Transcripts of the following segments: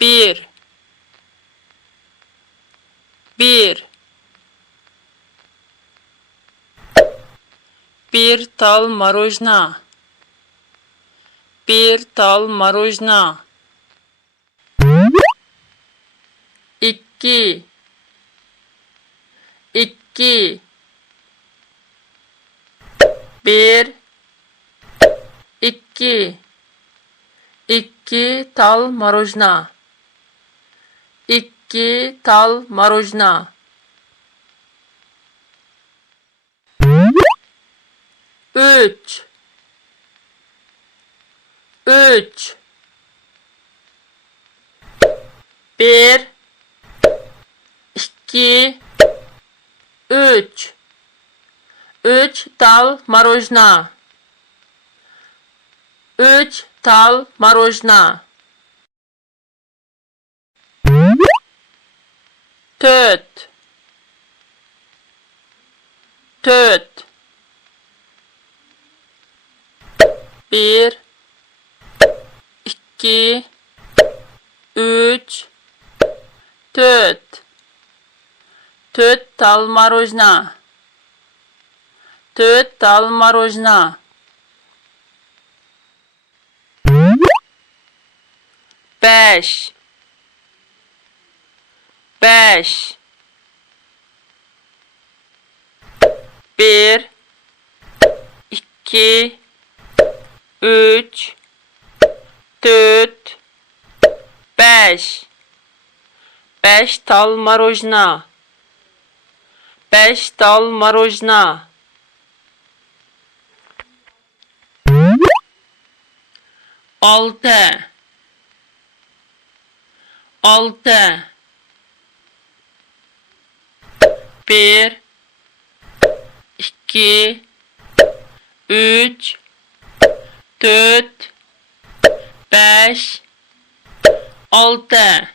bir, bir, bir tal marojna, bir tal marojna, iki, iki, bir, iki, iki tal marojna, iki tal marojna, üç, üç, bir, iki, üç, üç tal marojna, üç tal marojna, dört, dört, bir, iki, üç, dört, dört tal marojna, dört tal marojna, beş, beş, bir, iki, üç, dört, beş, beş tal marojna, beş tal marojna, altı, altı, bir, iki, üç, dört, beş, altı,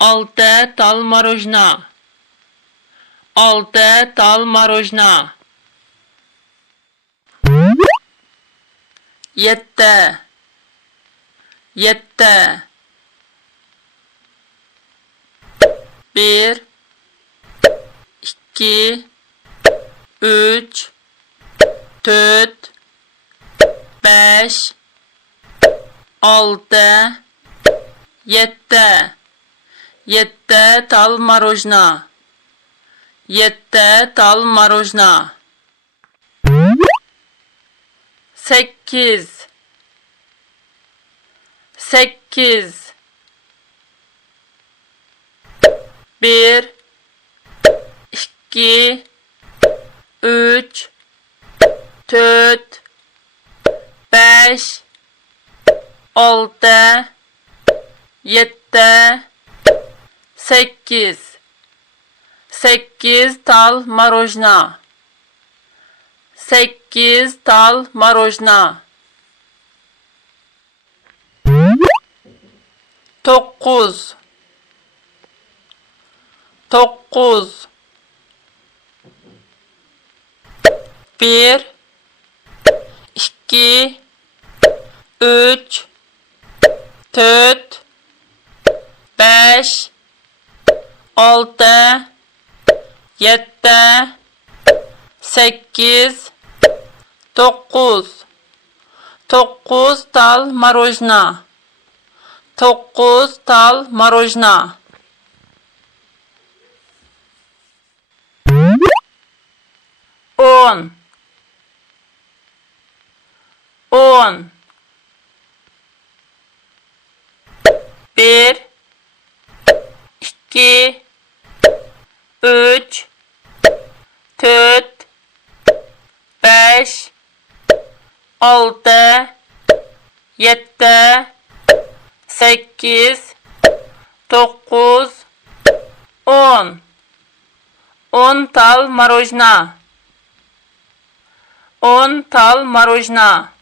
altı tal marojna, altı tal marojna, yedi, yedi, bir, iki, üç, dört, beş, altı, yedi, yedi tal marojna, yedi tal marojna, sekiz, sekiz, bir, iki, üç, dört, beş, altı, yedi, sekiz, sekiz tal marojna, sekiz tal marojna, dokuz, dokuz, bir, iki, üç, dört, beş, altı, yedi, sekiz, dokuz, dokuz tal marojna, dokuz tal marojna, on, on, bir, iki, üç, dört, beş, altı, yedi, sekiz, dokuz, on, on tal marojna, on tal marojna,